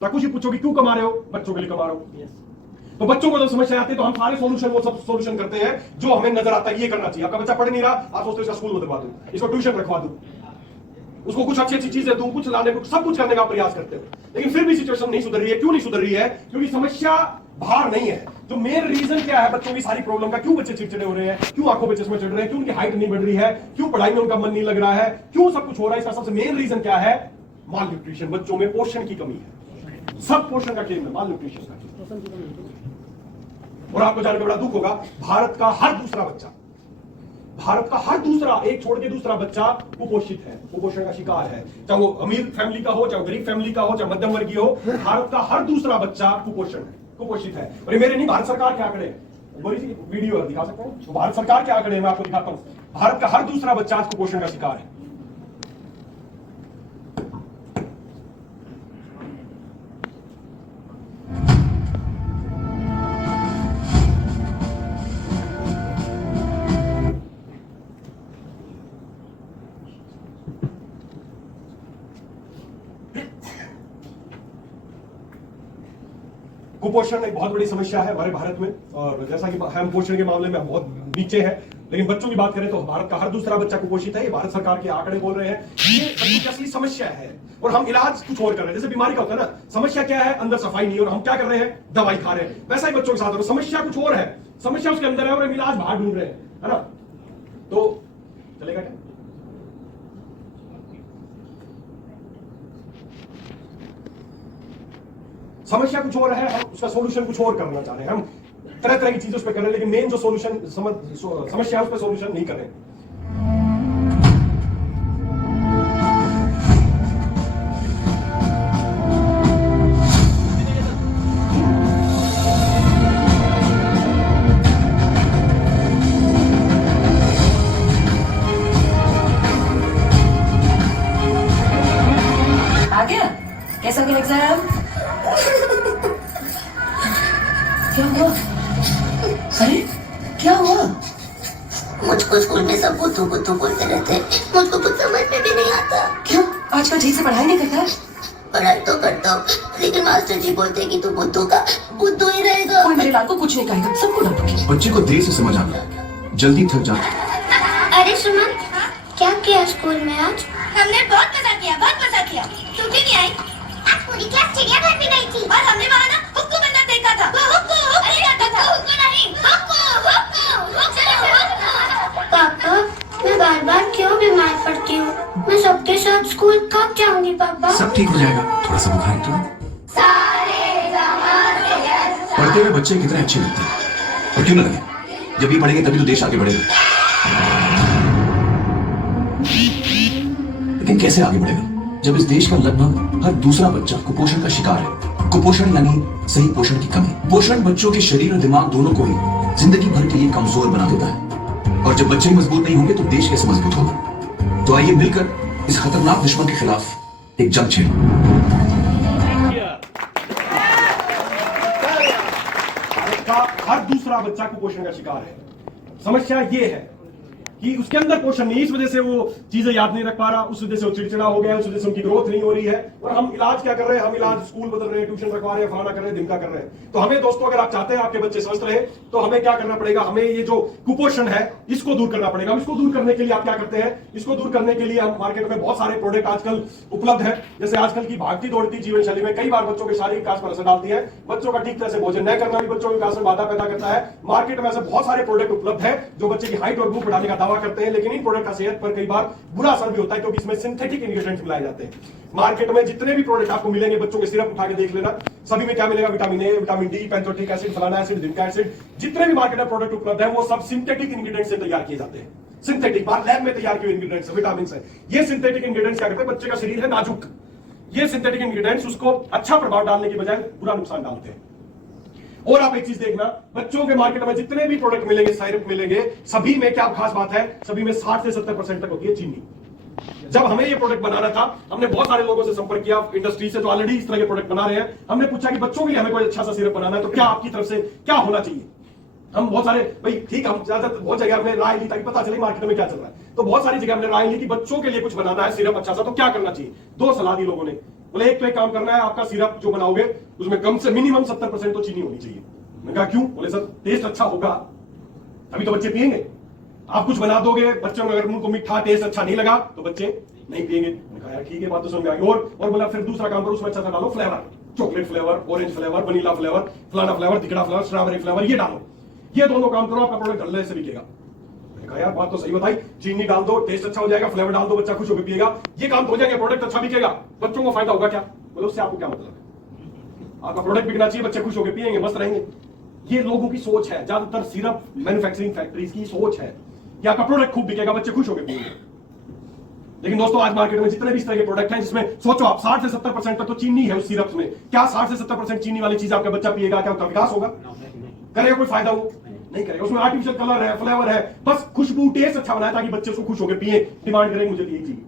कुछ ही पूछो कि क्यों कमा रहे हो, बच्चों के लिए कमा रहे हो। तो बच्चों को जब समस्या आती है तो हम सारे सॉल्यूशन वो सब सॉल्यूशन करते हैं जो हमें नजर आता है ये करना चाहिए। आपका बच्चा पढ़ नहीं रहा, आप सोचते हो इसका स्कूल बदलवा दूं, इसको ट्यूशन रखवा दूं, उसको कुछ अच्छी अच्छी चीजें दूं, कुछ लाने को सब कुछ करने का प्रयास करते हो, लेकिन फिर भी सिचुएशन नहीं सुधर रही है। क्यों नहीं सुधर रही है? क्योंकि समस्या बाहर नहीं है। तो मेन रीजन क्या है बच्चों की सारी प्रॉब्लम का? क्यों बच्चे चिड़चिड़े हो रहे हैं, क्यों आंखों पे चश्मे चढ़ रहे हैं, क्यों उनकी हाइट नहीं बढ़ रही है, क्यों पढ़ाई में उनका मन नहीं लग रहा है, क्यों सब कुछ हो रहा है? इसका सबसे मेन रीजन क्या है? माल न्यूट्रिशन। बच्चों में पोषण की कमी है। सब पोषण का क्लेम है, माल न्यूट्रिशन का। और आपको जानकर बड़ा दुख होगा, भारत का हर दूसरा एक छोड़ के दूसरा बच्चा कुपोषित है, कुपोषण का शिकार है। चाहे वो अमीर फैमिली का हो, चाहे गरीब फैमिली का हो, चाहे मध्यम वर्गीय हो, भारत का हर दूसरा बच्चा कुपोषित है। और ये मेरे नहीं, भारत सरकार के आंकड़े, वीडियो दिखा सकता हूं, तो भारत सरकार के आंकड़े मैं आपको दिखाता हूं। भारत का हर दूसरा बच्चा आज कुपोषण का शिकार है। कुपोषण एक बहुत बड़ी समस्या है हमारे भारत में, और जैसा कि हम पोषण के मामले में बहुत नीचे है, लेकिन बच्चों की बात करें तो भारत का हर दूसरा बच्चा कुपोषित है। ये भारत सरकार के आंकड़े बोल रहे हैं। ये बच्चों की असली समस्या है और हम इलाज कुछ और कर रहे हैं। जैसे बीमारी का होता है ना, समस्या क्या है? अंदर सफाई नहीं, और हम क्या कर रहे हैं? दवाई खा रहे हैं। वैसा ही बच्चों के साथ हो, समस्या कुछ और है, समस्या उसके अंदर है और हम इलाज बाहर ढूंढ रहे हैं, है ना? तो चलेगा क्या? समस्या कुछ और है, हम उसका सॉल्यूशन कुछ और करना चाह रहे हैं। हम तरह तरह की चीजों उस पर कर रहे हैं, लेकिन मेन जो सॉल्यूशन समस्या है उस पर सॉल्यूशन नहीं कर रहे हैं। आ गया? कैसा गया एग्जाम? क्या हुआ? अरे क्या हुआ? मुझको स्कूल में सब बुद्धू बुद्धू बोलते रहते हैं, मुझको कुछ समझ में भी नहीं आता। क्यों आजकल ठीक से पढ़ाई नहीं करता? पढ़ाई तो करता हूँ, लेकिन मास्टर जी बोलते हैं कि तू बुद्धू का बुद्धू ही रहेगा। कोई मेरे लाल को कुछ नहीं कहेगा, सबको डांटूंगी। बच्चे को देर से समझ आना, जल्दी थक जाता। अरे सुमन, क्या किया स्कूल में आज? हमने बहुत मजा किया। तू भी नहीं आई? आज पूरी क्लास चिड़ियाघर में गई थी और हमने वहाँ ना हुक्कू बंदर देखा था। अरे आता था। पापा, मैं बार बार क्यों बीमार पड़ती हूँ? मैं सबके साथ स्कूल कब जाऊंगी पापा? सब ठीक हो जाएगा, थोड़ा सा बुखार है तो। पढ़ते हुए बच्चे कितने अच्छे लगते हैं, और क्यों ना लगे? जब ये पढ़ेंगे तभी तो देश आगे बढ़ेगा। लेकिन कैसे आगे बढ़ेगा जब इस देश का लगभग हर दूसरा बच्चा कुपोषण का शिकार है? कुपोषण यानी सही पोषण की कमी। पोषण बच्चों के शरीर और दिमाग दोनों को ही जिंदगी भर के लिए कमजोर बना देता है, और जब बच्चे ही मजबूत नहीं होंगे तो देश कैसे मजबूत होगा? तो आइए मिलकर इस खतरनाक दुश्मन के खिलाफ एक जंग छेड़ें। हर दूसरा बच्चा कुपोषण का शिकार है। समस्या ये है कि उसके अंदर पोषण नहीं, इस वजह से वो चीजें याद नहीं रख पा रहा, उस वजह से वो चिड़चिड़ा हो गया, उस वजह से उनकी ग्रोथ नहीं हो रही है। और हम इलाज क्या कर रहे हैं? हम इलाज स्कूल बदल रहे हैं, ट्यूशन रखवा रहे हैं, फलाना कर रहे हैं, ढिमका कर रहे हैं। तो हमें दोस्तों, अगर आप चाहते हैं आपके बच्चे स्वस्थ रहे तो हमें क्या करना पड़ेगा? हमें ये जो कुपोषण है इसको दूर करना पड़ेगा। इसको दूर करने के लिए आप क्या करते हैं? इसको दूर करने के लिए हम मार्केट में बहुत सारे प्रोडक्ट आजकल उपलब्ध है। जैसे आजकल की भागती दौड़ती जीवन शैली में कई बार बच्चों के शारीरिक विकास पर असर डालती है। बच्चों का ठीक तरह से भोजन न करना भी बच्चों के विकास में बाधा पैदा करता है। मार्केट में ऐसे बहुत सारे प्रोडक्ट उपलब्ध है जो बच्चे की हाइट और भूख बढ़ाने का दावा करते हैं, लेकिन इन प्रोडक्ट का सेहत पर कई बार बुरा असर भी होता है, क्योंकि इसमें सिंथेटिक इंग्रेडिएंट्स मिलाए जाते हैं। मार्केट में जितने भी प्रोडक्ट आपको मिलेंगे, बच्चों के सिरप उठा के देख लेना, सभी में क्या मिलेगा? Vitamin A, vitamin D, pantothenic acid, फलाना एसिड, जिंक एसिड, जितने भी मार्केट में प्रोडक्ट उपलब्ध है वो सब सिंथेटिक इंग्रेडिएंट्स से तैयार किए जाते हैं। सिंथेटिक बाहर लैब में तैयार किए इंग्रेडिएंट्स, विटामिन है। ये सिंथेटिक इंग्रेडिएंट्स क्या करते हैं? बच्चे का शरीर है नाजुक, ये सिंथेटिक इंग्रेडिएंट्स उसको अच्छा प्रभाव डालने की बजाय बुरा नुकसान डालते हैं। और आप एक चीज देखना, बच्चों के मार्केट में जितने भी प्रोडक्ट मिलेंगे, सिरप मिलेंगे, सभी में क्या खास बात है? सभी में 60 से 70% तक होती है चीनी। जब हमें ये प्रोडक्ट बनाना था, हमने बहुत सारे लोगों से संपर्क किया, इंडस्ट्री से जो ऑलरेडी इस तरह के प्रोडक्ट बना रहे हैं। हमने पूछा कि बच्चों के लिए हमें कोई अच्छा सा सिरप बनाना है, तो क्या आपकी तरफ से क्या होना चाहिए? हम बहुत सारे भाई ठीक, हम ज्यादा बहुत जगह हमने राय ली ताकि पता चले मार्केट में क्या चल रहा है। तो बहुत सारी जगह हमने राय ली कि बच्चों के लिए कुछ बनाना है सिरप अच्छा सा, तो क्या करना चाहिए? दो सलाह दी लोगों ने। बोले एक तो एक काम करना है, आपका सिरप जो बनाओगे उसमें कम से मिनिमम 70% तो चीनी होनी चाहिए। मैंने कहा क्यों? बोले सर टेस्ट अच्छा होगा तभी तो बच्चे पिएंगे। आप कुछ बना दोगे बच्चों में, अगर उनको मीठा टेस्ट अच्छा नहीं लगा तो बच्चे नहीं पिएंगे। मैंने कहा यार ठीक है, बात तो समझ में आ गई। और बोला फिर दूसरा काम करो, उसमें अच्छा सा डालो flavour, chocolate flavour, orange flavour, vanilla flavour, फलाना फ्लेवर, तिकड़ा फ्लेवर, स्ट्रॉबेरी फ्लेवर, ये डालो। ये दोनों काम करो, आपका प्रोडक्ट गले से बिकेगा। मैंने कहा यार बात तो सही बताई, चीनी डाल दो टेस्ट अच्छा हो जाएगा, फ्लेवर डाल दो बच्चा खुश होकर पिएगा, ये काम तो हो जाएगा, प्रोडक्ट अच्छा बिकेगा, बच्चों को फायदा होगा क्या? बोले उससे आपको क्या मतलब है? आपका प्रोडक्ट बिकना चाहिए, बच्चे खुश होकर पिएंगे, मस्त रहेंगे। ये लोगों की सोच है, ज्यादातर सिरप मैन्युफैक्चरिंग फैक्ट्रीज की सोच है कि आपका प्रोडक्ट खूब बिकेगा, बच्चे खुश होकर पिएंगे। लेकिन दोस्तों आज मार्केट में जितने भी इस तरह के प्रोडक्ट हैं जिसमें सोचो आप 60 से 70% तक तो चीनी है उस सिरप में, क्या 60 से 70% चीनी वाली चीज आपका बच्चा पिएगा? क्या उसका विकास होगा? करेगा कोई फायदा? वो नहीं करेगा। उसमें आर्टिफिशियल कलर है, फ्लेवर है, बस खुशबू टेस्ट अच्छा बनाया ताकि बच्चे उसको खुश होकर पिए, डिमांड करें मुझे यही चाहिए।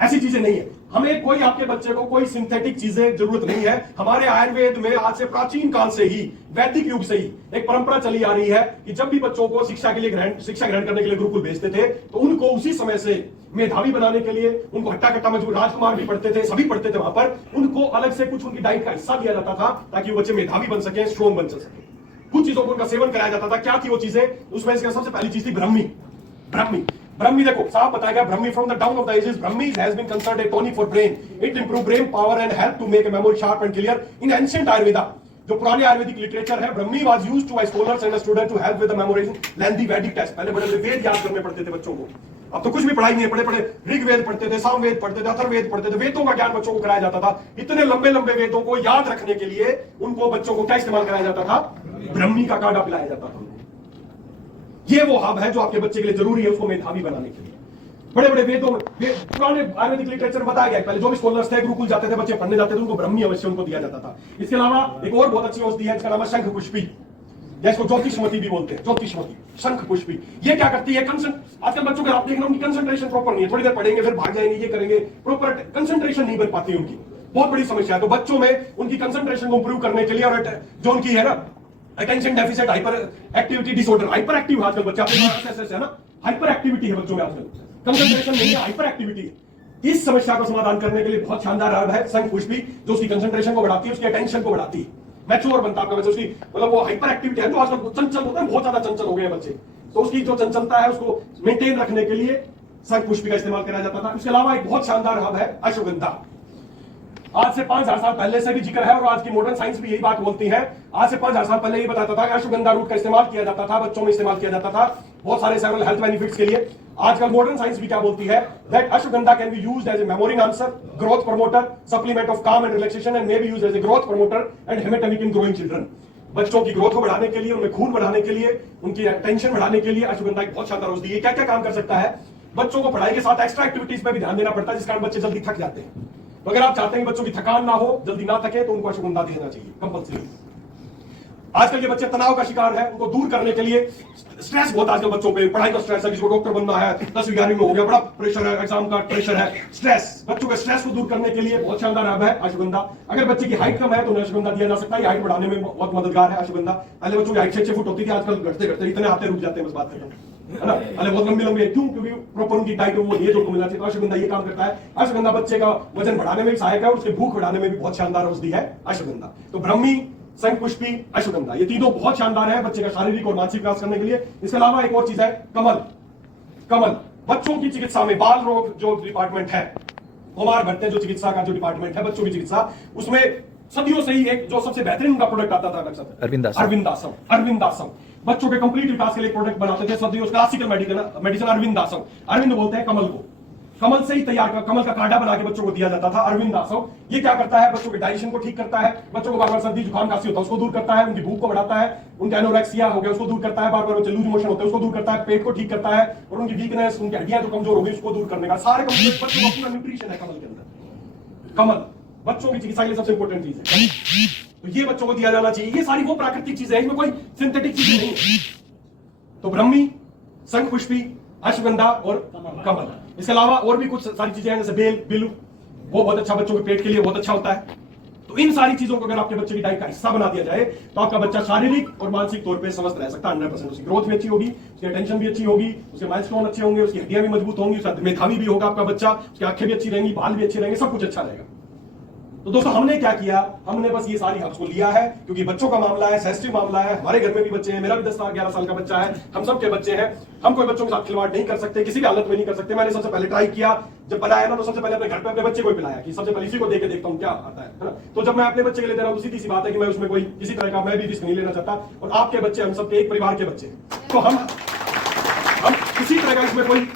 ऐसी चीजें नहीं है। हमें कोई आपके बच्चे को कोई सिंथेटिक चीजें जरूरत नहीं है। हमारे आयुर्वेद में आज से प्राचीन काल से ही, वैदिक युग से ही एक परंपरा चली आ रही है कि जब भी बच्चों को शिक्षा ग्रहण करने के लिए गुरुकुल भेजते थे तो उनको उसी समय से मेधावी बनाने के लिए, उनको हट्टा कट्टा मजबूर, राजकुमार भी पढ़ते थे, सभी पढ़ते थे वहां पर, उनको अलग से कुछ उनकी डाइट का हिस्सा दिया जाता था ताकि वो बच्चे मेधावी बन सके, स्ट्रॉन्ग बन सके। कुछ चीजों को उनका सेवन कराया जाता था। क्या थी वो चीजें? उसमें इसका सबसे पहली चीज थी ब्रह्मी। ब्रह्मी देखो साफ बताएगा, brahmi from the dawn of the ages brahmi has been considered a tonic for brain, it improve brain power and help to make a memory sharp and clear. In ancient Ayurveda, जो पुराने आयुर्वेदिक लिटरेचर है, brahmi was used to by scholars and student to help with the memorising lengthy Vedic text. पहले बड़े वेद याद करने पड़ते थे बच्चों को, अब तो कुछ भी पढ़ाई नहीं है। बड़े ऋग्वेद पढ़ते थे, सामवेद पढ़ते थे, अथर्ववेद पढ़ते थे, वेदों का ज्ञान बच्चों को कराया जाता था। इतने लंबे लंबे वेदों को याद रखने के लिए उनको बच्चों को क्या इस्तेमाल कराया जाता था? ब्रह्मी का काढ़ा पिलाया जाता था। ये वो हब है जो आपके बच्चे के लिए जरूरी है उसको मेधावी बनाने के लिए। बड़े बड़े वेदों में, पुराने आयुर्वेदिक लिटरेचर बताया गया। पहले जो भी स्कॉलर्स थे, गुरुकुल जाते थे, बच्चे पढ़ने जाते थे, उनको ब्रह्मी अवश्य उनको दिया जाता था। इसके अलावा एक और बहुत अच्छी औषधि है जिसका नाम है शंख पुष्पी, जिसको ज्योतिषमती भी बोलते हैं, ज्योतिषमती, शंख पुष्पी। ये क्या करती है? आजकल बच्चों के आप देख रहे हो उनकी कंसंट्रेशन प्रॉपर नहीं है, थोड़ी देर पढ़ेंगे फिर भाग जाएंगे, ये करेंगे, प्रॉपर कंसंट्रेशन नहीं बन पाती उनकी, बहुत बड़ी समस्या है। तो बच्चों में उनकी कंसंट्रेशन को इंप्रूव करने के लिए, और जो उनकी है ना attention deficit hyper activity disorder, hyper active आजकल बच्चा है ना, हाइपर एक्टिविटी है बच्चों में आजकल, कंसंट्रेशन नहीं है, हाइपर एक्टिविटी है। इस समस्या को समाधान करने के लिए बहुत शानदार हर्ब है शंख पुष्पी, जो उसकी कंसंट्रेशन को बढ़ाती है, उसकी अटेंशन को बढ़ाती है, मैच्योर बनता है आपका बच्चा। उसकी मतलब वो हाइपर एक्टिविटी है, जो आजकल चंचल होता है, बहुत ज्यादा चंचल हो गए हैं बच्चे, तो उसकी जो चंचलता है उसको मेंटेन रखने के लिए शंख पुष्पी का इस्तेमाल कराया जाता था। इसके अलावा एक बहुत शानदार हर्ब है अश्वगंधा। आज से 5000 साल पहले से भी जिक्र है और आज की मॉडर्न साइंस भी यही बात बोलती है। आज से 5000 साल पहले ये बताता था कि अश्वगंधा रूट का इस्तेमाल किया जाता था, बच्चों में इस्तेमाल किया जाता था बहुत सारे सेवरल हेल्थ बेनिफिट्स के लिए। आजकल मॉडर्न साइंस भी क्या बोलती है? That ashwagandha can be used as a memory enhancer, growth promoter, supplement of calm and relaxation, and may be used as a growth promoter and hematonic in growing children. बच्चों की growth को बढ़ाने के लिए, उनमें खून बढ़ाने के लिए, उनकी टेंशन बढ़ाने के लिए अश्वगंधा एक बहुत शानदार औषधि है। क्या क्या काम कर सकता है? बच्चों को पढ़ाई के साथ एक्स्ट्रा एक्टिविटीज पर भी ध्यान देना पड़ता है, जिस कारण बच्चे जल्दी थक जाते हैं। तो अगर आप चाहते हैं कि बच्चों की थकान ना हो, जल्दी ना थके, तो उनको अश्वगंधा देना चाहिए कंपल्सरी। आजकल के बच्चे तनाव का शिकार है, उनको दूर करने के लिए स्ट्रेस बहुत आजकल बच्चों पे, पढ़ाई का स्ट्रेस है, किसी को डॉक्टर बनना है, 10वीं 11वीं में हो गया, बड़ा प्रेशर है, एग्जाम का प्रेशर है, स्ट्रेस, बच्चों के स्ट्रेस को दूर करने के लिए बहुत शानदार हर्ब है अश्वगंधा। अगर बच्चे की हाइट कम है तो उन्हें अश्वगंधा दिया जा सकता है, हाइट बढ़ाने में बहुत मददगार है अश्वगंधा। पहले बच्चों की हाइट 6 फुट होती थी, आजकल घटते घटते इतने आते रुक जाते हैं, बस बात करते हैं, है ना। पहले बहुत लंबी लंबी, क्यों? क्योंकि प्रॉपर उनकी डाइट वो ये जो मिलना चाहिए, तो अश्वगंधा ये काम करता है। अश्वगंधा बच्चे का वजन बढ़ाने में भी सहायक है और उसकी भूख बढ़ाने में भी बहुत शानदार औषधि है अश्वगंधा। तो ब्रह्मी, शंख पुष्पी, अश्वगंधा, ये तीनों बहुत शानदार है बच्चे का शारीरिक और मानसिक विकास करने के लिए। इसके अलावा एक और चीज है कमल। बच्चों की चिकित्सा में बाल रोग जो डिपार्टमेंट है, कुमार भट्टे जो चिकित्सा का जो डिपार्टमेंट है बच्चों की चिकित्सा, उसमें सदियों से ही एक जो सबसे बेहतरीन उनका प्रोडक्ट आता था अरविंदासम। बच्चों के कंप्लीट विकास के लिए प्रोडक्ट बनाते थे सदियों, क्लासिकल मेडिसिन अरविंदासम। अरविंद बोलते हैं कमल को, कमल से ही तैयार कमल का काढ़ा बना के बच्चों को दिया जाता था अरविंदासम। ये क्या करता है? बच्चों के डाइजेशन को ठीक करता है, बच्चों को बार बार सर्दी जुकाम खांसी होता है उसको दूर करता है, उनकी भूख को बढ़ाता है, उनके एनोरेक्सिया हो गया उसको दूर करता है, बार बार लूज मोशन होते हैं उसको दूर करता है, पेट को ठीक करता है, और उनकी वीकनेस, उनकी हड्डियां जो कमजोर हो गई उसको दूर करने का सारे कंप्लीट बच्चों का पूरा न्यूट्रिशन है कमल के अंदर। कमल बच्चों की चिकित्सा के लिए सबसे इंपॉर्टेंट चीज है, तो ये बच्चों को दिया जाना चाहिए। ये सारी वो प्राकृतिक चीजें हैं, इसमें कोई सिंथेटिक चीज नहीं है। तो ब्रह्मी, शंख पुष्पी, अश्वगंधा और कमल। इसके अलावा और भी कुछ सारी चीजें हैं, जैसे बेल, बिल्व, वो बहुत अच्छा बच्चों के पेट के लिए बहुत अच्छा होता है। तो इन सारी चीजों को अगर आपके बच्चे की डाइट का हिस्सा बना दिया जाए तो आपका बच्चा शारीरिक और मानसिक तौर पे स्वस्थ रह सकता है 100%। उसकी ग्रोथ भी अच्छी होगी, उसकी अटेंशन भी अच्छी होगी, उसके माइलस्टोन अच्छे होंगे, उसकी हड्डियां भी मजबूत होंगी, उसका मेधावी भी होगा आपका बच्चा, उसकी आंखें भी अच्छी रहेंगी, बाल भी अच्छे रहेंगे, सब कुछ अच्छा रहेगा। तो दोस्तों हमने क्या किया, हमने बस ये सारी हब्स को लिया है, क्योंकि बच्चों का मामला है, सेंसिटिव मामला है, हमारे घर में भी बच्चे हैं, मेरा भी 10 साल 11 साल का बच्चा है, हम सब के बच्चे हैं, हम कोई बच्चों के साथ खिलवाड़ नहीं कर सकते, किसी की हालत में नहीं कर सकते। मैंने सबसे पहले ट्राई किया, जब बनाया ना तो सबसे पहले अपने घर पे अपने बच्चे को पिलाया कि सबसे पहले इसी को देके देखता हूं क्या आता है ना। तो जब मैं अपने बच्चे के लिए दे रहा हूं तो सीधी सी बात है कि मैं उसमें कोई किसी तरह का मैं भी रिस्क नहीं लेना चाहता, और आपके बच्चे हम सबके एक परिवार के बच्चे हैं, तो हम किसी तरह का इसमें कोई,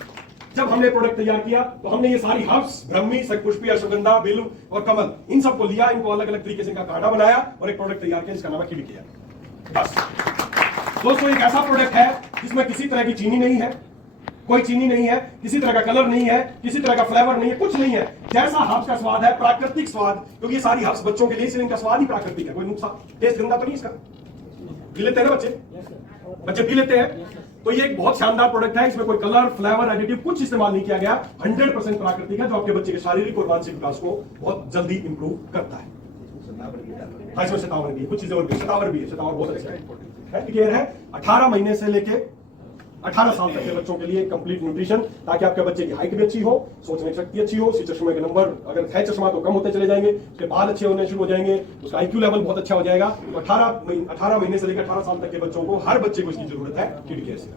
जब हमने प्रोडक्ट तैयार किया तो हमने ये सारी हर्ब्स, ब्रह्मी, शतपुष्पी, अश्वगंधा, बिल्व और कमल, इन सबको लिया, इनको अलग अलग तरीके से इनका काढ़ा बनाया और एक प्रोडक्ट तैयार किया जिसका नाम है किड केयर। बस दोस्तों एक ऐसा प्रोडक्ट है जिसमें किसी तरह की चीनी नहीं है, कोई चीनी नहीं है, किसी तरह का कलर नहीं है, किसी तरह का फ्लेवर नहीं है, कुछ नहीं है। जैसा हर्ब्स का स्वाद है, प्राकृतिक स्वाद, क्योंकि ये सारी हर्ब्स बच्चों के लिए, इसलिए इनका स्वाद ही प्राकृतिक है, कोई नुकसान टेस्ट गंदा तो नहीं इसका। पी लेते हैं ना बच्चे पी लेते हैं। तो ये एक बहुत शानदार प्रोडक्ट है, इसमें कोई कलर, फ्लेवर, एडिटिव कुछ इस्तेमाल नहीं किया गया, 100% प्राकृतिक है, जो आपके बच्चे के शारीरिक और मानसिक विकास को बहुत जल्दी इंप्रूव करता है। इसमें शतावर भी है, कुछ चीजें और भी, शतावर भी है, शतावर बहुत अच्छा है। 18 महीने से लेके 18 साल तक के बच्चों के लिए कंप्लीट न्यूट्रिशन, ताकि आपके बच्चे की हाइट भी अच्छी हो, सोचने की शक्ति अच्छी हो, उसके चश्मे के नंबर अगर है चश्मा तो कम होते चले जाएंगे, उसके बाल अच्छे होने शुरू हो जाएंगे, उसका IQ लेवल बहुत अच्छा हो जाएगा। तो 18 महीने से लेकर 18 साल तक के बच्चों को, हर बच्चे को इसकी जरूरत है किड केयर से।